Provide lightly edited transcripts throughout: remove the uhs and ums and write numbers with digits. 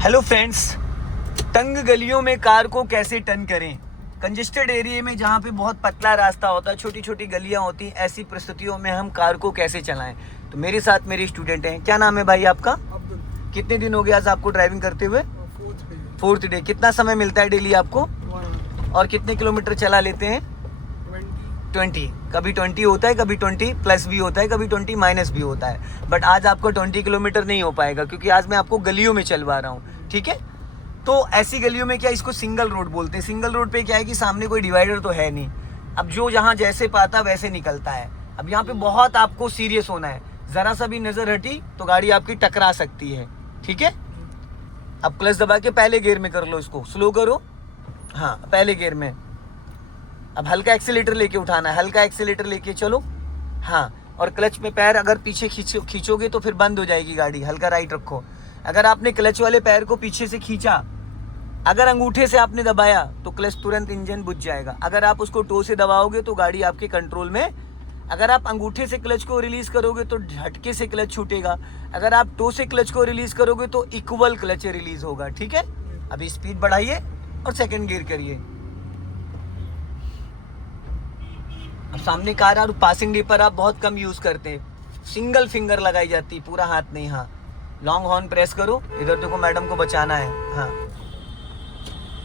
Hello friends, तंग गलियों में कार को कैसे टर्न करें। कंजेस्टेड एरिया में जहाँ पे बहुत पतला रास्ता होता है, छोटी छोटी गलियाँ होती हैं, ऐसी परिस्थितियों में हम कार को कैसे चलाएं। तो मेरे साथ मेरे स्टूडेंट हैं। क्या नाम है भाई आपका? अब्दुल। कितने दिन हो गया आज आपको ड्राइविंग करते हुए? Fourth day. कितना समय मिलता है डेली आपको और कितने किलोमीटर चला लेते हैं? 20। कभी 20 होता है, कभी 20 प्लस भी होता है, कभी 20 माइनस भी होता है। बट आज आपको 20 किलोमीटर नहीं हो पाएगा क्योंकि आज मैं आपको गलियों में चलवा रहा हूँ। ठीक है, तो ऐसी गलियों में क्या, इसको सिंगल रोड बोलते हैं। सिंगल रोड पे क्या है कि सामने कोई डिवाइडर तो है नहीं। अब जो जहाँ जैसे पाता वैसे निकलता है। अब यहाँ पे बहुत आपको सीरियस होना है। ज़रा सा भी नज़र हटी तो गाड़ी आपकी टकरा सकती है। ठीक है, अब क्लच दबा के पहले गियर में कर लो, इसको स्लो करो। हाँ, पहले गियर में। अब हल्का एक्सीलेटर लेके उठाना है, हल्का एक्सीलेटर लेके चलो। हाँ, और क्लच में पैर अगर पीछे खींचोगे तो फिर बंद हो जाएगी गाड़ी। हल्का राइट रखो। अगर आपने क्लच वाले पैर को पीछे से खींचा, अगर अंगूठे से आपने दबाया तो क्लच तुरंत इंजन बुझ जाएगा। अगर आप उसको टो से दबाओगे तो गाड़ी आपके कंट्रोल में। अगर आप अंगूठे से क्लच को रिलीज करोगे तो झटके से क्लच छूटेगा। अगर आप टो से क्लच को रिलीज करोगे तो इक्वल क्लच रिलीज होगा। ठीक है, अभी स्पीड बढ़ाइए और सेकंड गियर करिए। अब सामने कार और पासिंग पर आप बहुत कम यूज करते हैं, सिंगल फिंगर लगाई जाती है, पूरा हाथ नहीं। हाँ, लॉन्ग हॉर्न प्रेस करो। इधर देखो, मैडम को बचाना है। हाँ,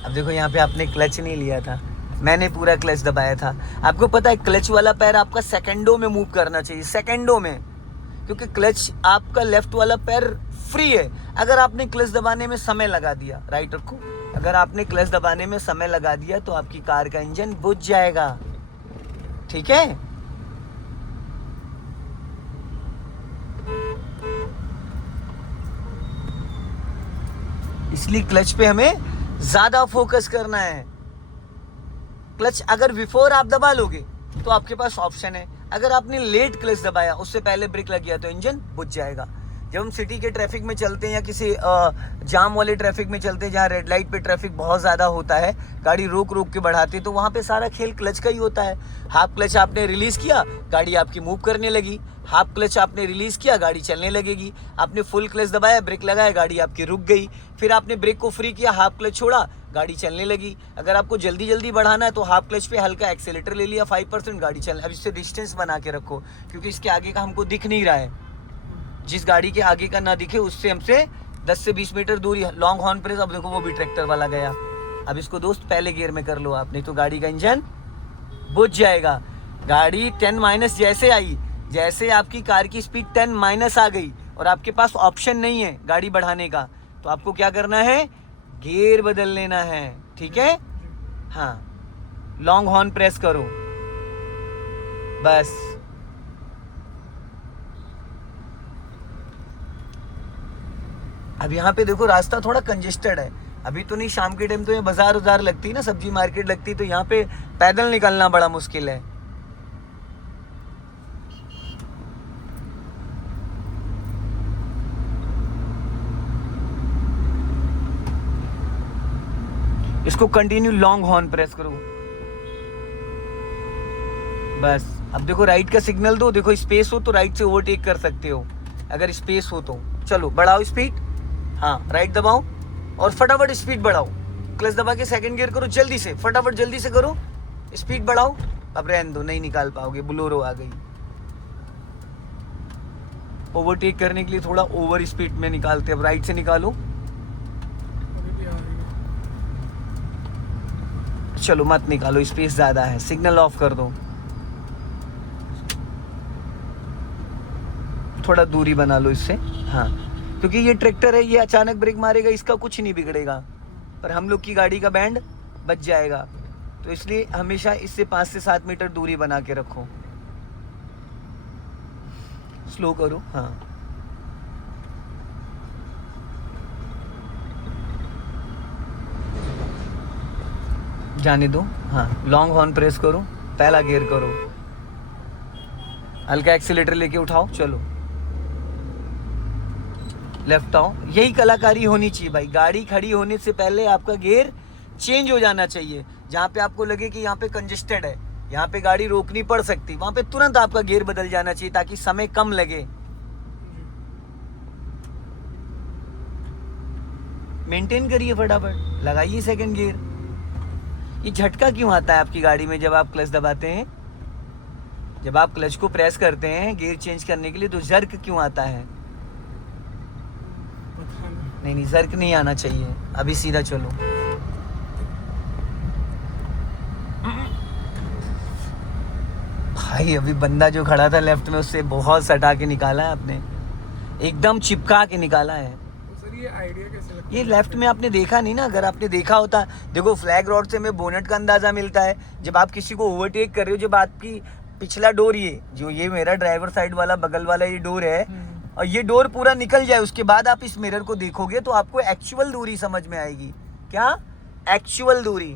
अब देखो यहाँ पे आपने क्लच नहीं लिया था, मैंने पूरा क्लच दबाया था। आपको पता है क्लच वाला पैर आपका सेकंडों में मूव करना चाहिए, सेकंडों में, क्योंकि क्लच आपका लेफ्ट वाला पैर फ्री है। अगर आपने क्लच दबाने में समय लगा दिया, राइट रखो, अगर आपने क्लच दबाने में समय लगा दिया तो आपकी कार का इंजन बुझ जाएगा। ठीक है, इसलिए क्लच पे हमें ज्यादा फोकस करना है। क्लच अगर बिफोर आप दबा लोगे तो आपके पास ऑप्शन है। अगर आपने लेट क्लच दबाया, उससे पहले ब्रेक लग गया, तो इंजन बुझ जाएगा। जब हम सिटी के ट्रैफिक में चलते हैं या किसी जाम वाले ट्रैफिक में चलते हैं जहाँ रेड लाइट पे ट्रैफिक बहुत ज़्यादा होता है, गाड़ी रोक रोक के बढ़ाते, तो वहाँ पे सारा खेल क्लच का ही होता है। हाफ क्लच आपने रिलीज़ किया, गाड़ी आपकी मूव करने लगी। हाफ क्लच आपने रिलीज़ किया, गाड़ी चलने लगेगी। आपने फुल क्लच दबाया, ब्रेक लगाया, गाड़ी आपकी रुक गई। फिर आपने ब्रेक को फ्री किया, हाफ क्लच छोड़ा, गाड़ी चलने लगी। अगर आपको जल्दी जल्दी बढ़ाना है तो हाफ क्लच पे हल्का एक्सेलेटर ले लिया, 5% गाड़ी चल। अब इससे डिस्टेंस बना के रखो क्योंकि इसके आगे का हमको दिख नहीं रहा है। जिस गाड़ी के आगे का ना दिखे उससे हमसे 10 से 20 मीटर दूरी। Long horn press. अब देखो वो भी ट्रैक्टर वाला गया। अब इसको दोस्त पहले गियर में कर लो आप, नहीं तो गाड़ी का इंजन बुझ जाएगा। गाड़ी 10 माइनस जैसे आई, जैसे आपकी कार की स्पीड 10 माइनस आ गई और आपके पास ऑप्शन नहीं है गाड़ी बढ़ाने का, तो आपको क्या करना है, गियर बदल लेना है। ठीक है, हाँ, लॉन्ग हॉर्न प्रेस करो बस। अब यहाँ पे देखो रास्ता थोड़ा कंजेस्टेड है। अभी तो नहीं, शाम के टाइम तो ये बाजार उजार लगती है ना, सब्जी मार्केट लगती है, तो यहाँ पे पैदल निकलना बड़ा मुश्किल है। इसको कंटिन्यू लॉन्ग हॉर्न प्रेस करो बस। अब देखो राइट का सिग्नल दो, देखो स्पेस हो तो राइट से ओवरटेक कर सकते हो, अगर स्पेस हो तो। चलो बढ़ाओ स्पीड। हाँ, राइट दबाओ और फटाफट स्पीड बढ़ाओ। क्लच दबा के सेकंड गियर करो, जल्दी से, फटाफट जल्दी से करो, स्पीड बढ़ाओ। अब रहने दो, नहीं निकाल पाओगे, बोलेरो आ गई। ओवरटेक करने के लिए थोड़ा ओवर स्पीड में निकालते। अब राइट से निकालो। चलो मत निकालो, स्पेस ज्यादा है, सिग्नल ऑफ कर दो, थोड़ा दूरी बना लो इससे। हाँ, क्योंकि ये ट्रैक्टर है, ये अचानक ब्रेक मारेगा, इसका कुछ नहीं बिगड़ेगा, पर हम लोग की गाड़ी का बैंड बच जाएगा। तो इसलिए हमेशा इससे 5 से 7 मीटर दूरी बना के रखो। स्लो करो। हाँ, जाने दो। हाँ, लॉन्ग हॉर्न प्रेस करो, पहला गियर करो, हल्का एक्सीलेटर लेके उठाओ, चलो लेफ्ट आओ। यही कलाकारी होनी चाहिए भाई। गाड़ी खड़ी होने से पहले आपका गियर चेंज हो जाना चाहिए। जहाँ पे आपको लगे कि यहाँ पे कंजेस्टेड है, यहाँ पे गाड़ी रोकनी पड़ सकती, वहाँ पे तुरंत आपका गियर बदल जाना चाहिए ताकि समय कम लगे। मेंटेन करिए फटाफट, लगाइए सेकंड गियर। ये झटका क्यों आता है आपकी गाड़ी में जब आप क्लच दबाते हैं? जब आप क्लच को प्रेस करते हैं गियर चेंज करने के लिए तो जर्क क्यों आता है? नहीं, जर्क नहीं आना चाहिए। अभी सीधा चलो। भाई अभी बंदा जो खड़ा था लेफ्ट में उससे बहुत सटा के निकाला है आपने, एकदम चिपका के निकाला है। सर ये आइडिया कैसे लगता है? ये लेफ्ट में आपने देखा नहीं ना, अगर आपने देखा होता, देखो फ्लैग रॉड से हमें बोनेट का अंदाजा मिलता है। जब आप किसी को ओवरटेक कर रहे हो, जब आपकी पिछला डोर ये मेरा ड्राइवर साइड वाला बगल वाला ये डोर है और ये डोर पूरा निकल जाए, उसके बाद आप इस मिरर को देखोगे तो आपको एक्चुअल दूरी समझ में आएगी। क्या एक्चुअल दूरी?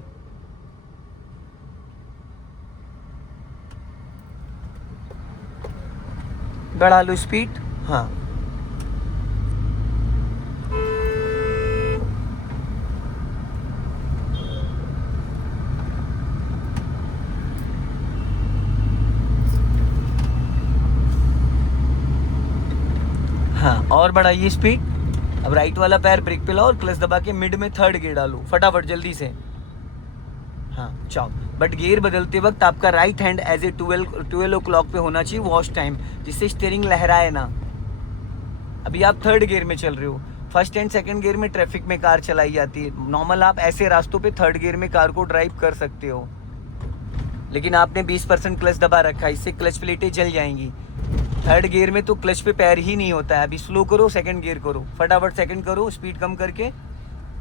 बढ़ा लो स्पीड। हाँ, हाँ और बढ़ाइए स्पीड। अब राइट वाला पैर ब्रेक पे लाओ और क्लच दबा के मिड में थर्ड गियर डालो फटाफट जल्दी से। हाँ चाओ, बट गियर बदलते वक्त आपका right hand as a 12 o'clock पे होना चाहिए वॉश टाइम, जिससे स्टीयरिंग लहराए ना। अभी आप थर्ड गियर में चल रहे हो, फर्स्ट एंड सेकंड गियर में ट्रैफिक में कार चलाई जाती है। नॉर्मल आप ऐसे रास्तों पे थर्ड गियर में कार को ड्राइव कर सकते हो, लेकिन आपने 20% क्लच दबा रखा है, इससे क्लच प्लेटें जल जाएंगी। थर्ड गियर में तो क्लच पे पैर ही नहीं होता है। अभी स्लो करो, सेकंड गियर करो फटाफट, सेकंड करो, स्पीड कम करके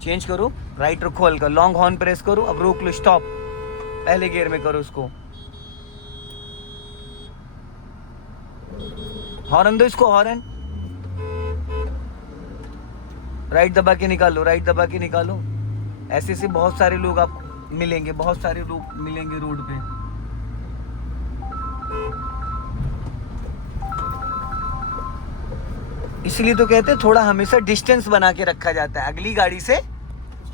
चेंज करो, राइट रखो हल्का, लॉन्ग हॉर्न प्रेस करो, अब रोक लो, स्टॉप। पहले गियर में करो उसको, हॉर्न दो इसको, हॉर्न। राइट दबा के निकालो, राइट दबा के निकालो। ऐसे से बहुत सारे लोग आप मिलेंगे, बहुत सारे लोग मिलेंगे रोड पे। इसलिए तो कहते हैं थोड़ा हमेशा डिस्टेंस बना के रखा जाता है अगली गाड़ी से,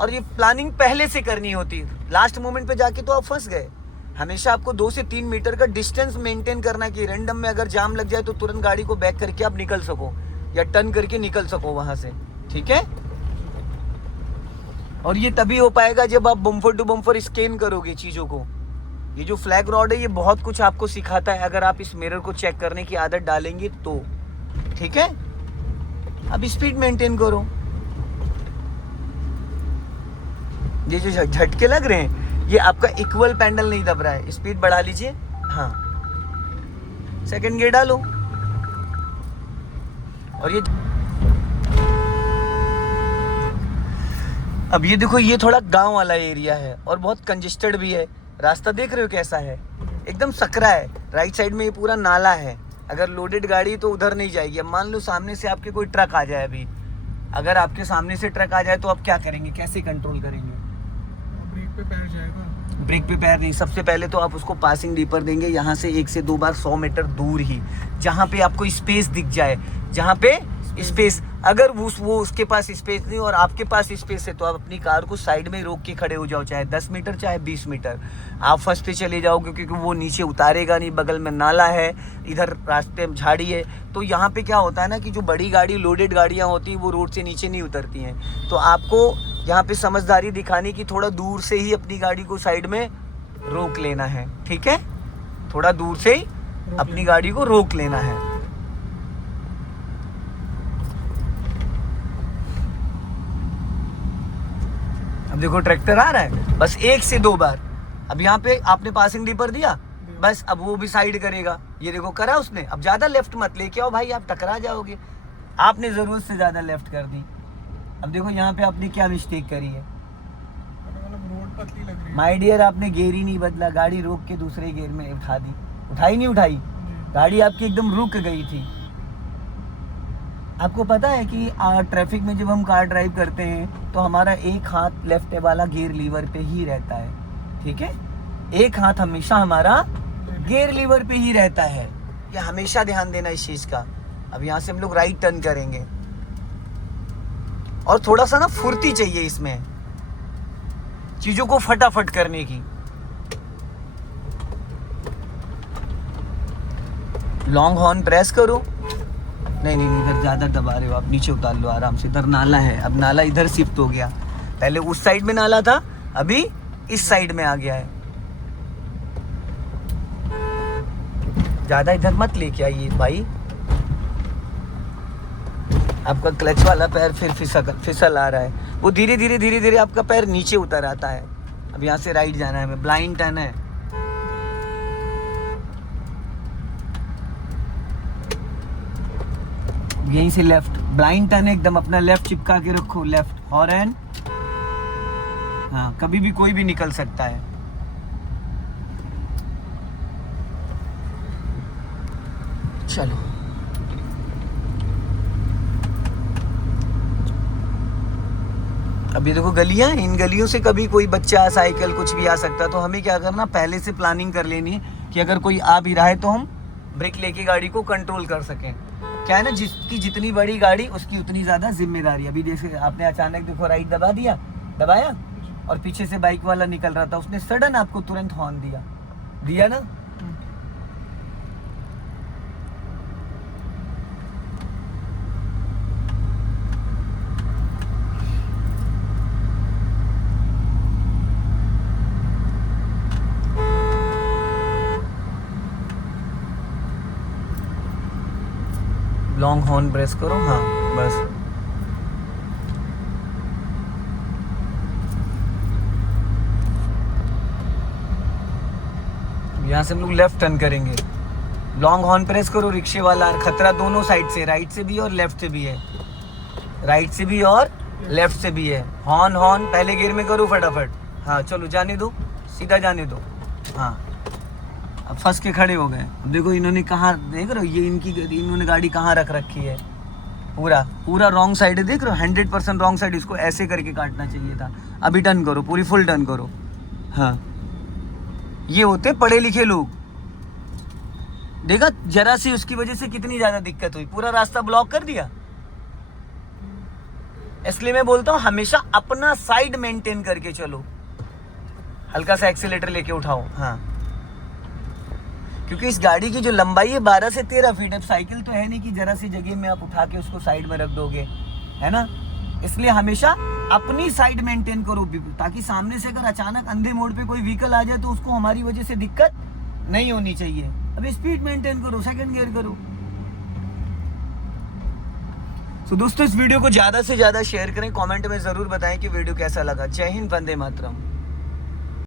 और ये प्लानिंग पहले से करनी होती है। लास्ट मोमेंट पे जाके तो आप फंस गए। हमेशा आपको 2 से 3 मीटर का डिस्टेंस मेंटेन करना कि रैंडम में अगर जाम लग जाए तो तुरंत गाड़ी को बैक करके आप निकल सको या टर्न करके निकल सको वहां से, ठीक है। और ये तभी हो पाएगा जब आप बम्पर टू बम्पर स्कैन करोगे चीजों को। ये जो फ्लैग रॉड है ये बहुत कुछ आपको सिखाता है, अगर आप इस मिरर को चेक करने की आदत डालेंगे तो, ठीक है। अब स्पीड मेंटेन करो। ये जो झटके लग रहे हैं ये आपका इक्वल पैडल नहीं दब रहा है। स्पीड बढ़ा लीजिए। हाँ, सेकंड गियर डालो। और ये अब ये देखो, ये थोड़ा गांव वाला एरिया है और बहुत कंजेस्टेड भी है। रास्ता देख रहे हो कैसा है, एकदम सकरा है। राइट साइड में ये पूरा नाला है, अगर लोडेड गाड़ी तो उधर नहीं जाएगी। अब मान लो सामने से आपके कोई ट्रक आ जाए, अभी अगर आपके सामने से ट्रक आ जाए तो आप क्या करेंगे, कैसे कंट्रोल करेंगे? ब्रेक पे पैर जाएगा। ब्रेक पे पैर नहीं, सबसे पहले तो आप उसको पासिंग डीपर देंगे, यहाँ से 1 से 2 बार 100 मीटर दूर ही, जहाँ पे आपको स्पेस दिख जाए, जहाँ पे स्पेस। अगर वो उसके पास स्पेस नहीं और आपके पास स्पेस है तो आप अपनी कार को साइड में रोक के खड़े हो जाओ, चाहे 10 मीटर चाहे 20 मीटर। आप फर्स्ट पे चले जाओगे क्योंकि वो नीचे उतारेगा नहीं, बगल में नाला है, इधर रास्ते में झाड़ी है। तो यहाँ पे क्या होता है ना कि जो बड़ी गाड़ी लोडेड गाड़ियाँ होती हैं वो रोड से नीचे नहीं उतरती हैं। तो आपको यहाँ पे समझदारी दिखाने की, थोड़ा दूर से ही अपनी गाड़ी को साइड में रोक लेना है, ठीक है। थोड़ा दूर से ही अपनी गाड़ी को रोक लेना है। अब देखो ट्रैक्टर आ रहा है, बस 1 से 2 बार। अब यहाँ पे आपने पासिंग डीपर दिया, बस अब वो भी साइड करेगा। ये देखो करा उसने। अब ज्यादा लेफ्ट मत लेके आओ भाई, आप टकरा जाओगे। आपने जरूरत से ज्यादा लेफ्ट कर दी। अब देखो यहाँ पे आपने क्या मिस्टेक करी है। रोड पतली लग रही है। माय डियर, आपने गियर ही नहीं बदला, गाड़ी रोक के दूसरे गियर में उठा दी। उठाई नहीं उठाई, गाड़ी आपकी एकदम रुक गई थी। आपको पता है कि ट्रैफिक में जब हम कार ड्राइव करते हैं तो हमारा एक हाथ लेफ्ट वाला गियर लीवर पे ही रहता है, ठीक है। एक हाथ हमेशा हमारा गियर लीवर पे ही रहता है, ये हमेशा ध्यान देना इस चीज का। अब यहाँ से हम लोग राइट टर्न करेंगे और थोड़ा सा ना फुर्ती चाहिए इसमें, चीजों को फटाफट करने की। लॉन्ग हॉर्न प्रेस करो, नहीं नहीं नहीं, इधर ज़्यादा दबा रहे हो आप, नीचे उतार लो आराम से। इधर नाला है, अब नाला इधर शिफ्ट हो गया, पहले उस साइड में नाला था, अभी इस साइड में आ गया है। ज़्यादा इधर मत लेके आइए भाई, आपका क्लच वाला पैर फिर फिसल आ रहा है। वो धीरे धीरे आपका पैर नीचे उतर आता है। अब यहाँ से राइट जाना है, ब्लाइंड टर्न है। यहीं से लेफ्ट, ब्लाइंड टर्न है एकदम, अपना लेफ्ट चिपका के रखो, लेफ्ट हॉर्न। हाँ, कभी भी कोई भी निकल सकता है। चलो अभी देखो गलियां, इन गलियों से कभी कोई बच्चा साइकिल कुछ भी आ सकता है, तो हमें क्या करना, पहले से प्लानिंग कर लेनी है कि अगर कोई आ भी रहा है तो हम ब्रेक लेके गाड़ी को कंट्रोल कर सकें। क्या है ना, जिसकी जितनी बड़ी गाड़ी उसकी उतनी ज़्यादा जिम्मेदारी। अभी जैसे आपने अचानक देखो राइट दबाया और पीछे से बाइक वाला निकल रहा था, उसने सडन आपको तुरंत हॉर्न दिया ना। लॉन्ग हॉर्न प्रेस करो, हाँ बस। यहाँ से हम लोग लेफ्ट टर्न करेंगे, लॉन्ग हॉर्न प्रेस करो। रिक्शे वाला खतरा दोनों साइड से, राइट से भी और लेफ्ट से भी है, राइट से भी और लेफ्ट से भी है। हॉर्न पहले गियर में करो फटाफट। हाँ चलो जाने दो, सीधा जाने दो। हाँ अब फंस के खड़े हो गए। अब देखो इन्होंने कहाँ, देख रहे हो ये इन्होंने गाड़ी कहाँ रख रखी है, पूरा रॉन्ग साइड है, देख रहे हो 100% रॉन्ग साइड। इसको ऐसे करके काटना चाहिए था। अभी टर्न करो, पूरी फुल टर्न करो। हाँ ये होते पढ़े लिखे लोग, देखा जरा सी उसकी वजह से कितनी ज्यादा दिक्कत हुई, पूरा रास्ता ब्लॉक कर दिया। इसलिए मैं बोलता हूँ हमेशा अपना साइड मेंटेन करके चलो, हल्का सा एक्सीलेटर लेके उठाओ। हाँ क्योंकि इस गाड़ी की जो लंबाई है 12 से 13 फीट। अब साइकिल तो है नहीं कि जरा सी जगह में आप उठा के उसको साइड में रख दोगे, है ना। इसलिए हमेशा अपनी साइड मेंटेन करो, ताकि सामने से अगर अचानक अंधे मोड़ पे कोई व्हीकल आ जाए तो उसको हमारी वजह से दिक्कत नहीं होनी चाहिए। अभी स्पीड मेंटेन करो, सेकंड गियर करो। तो दोस्तों इस वीडियो को ज़्यादा से ज़्यादा शेयर करें, कमेंट में ज़रूर बताएं कि वीडियो कैसा लगा। जय हिंद, वंदे मातरम।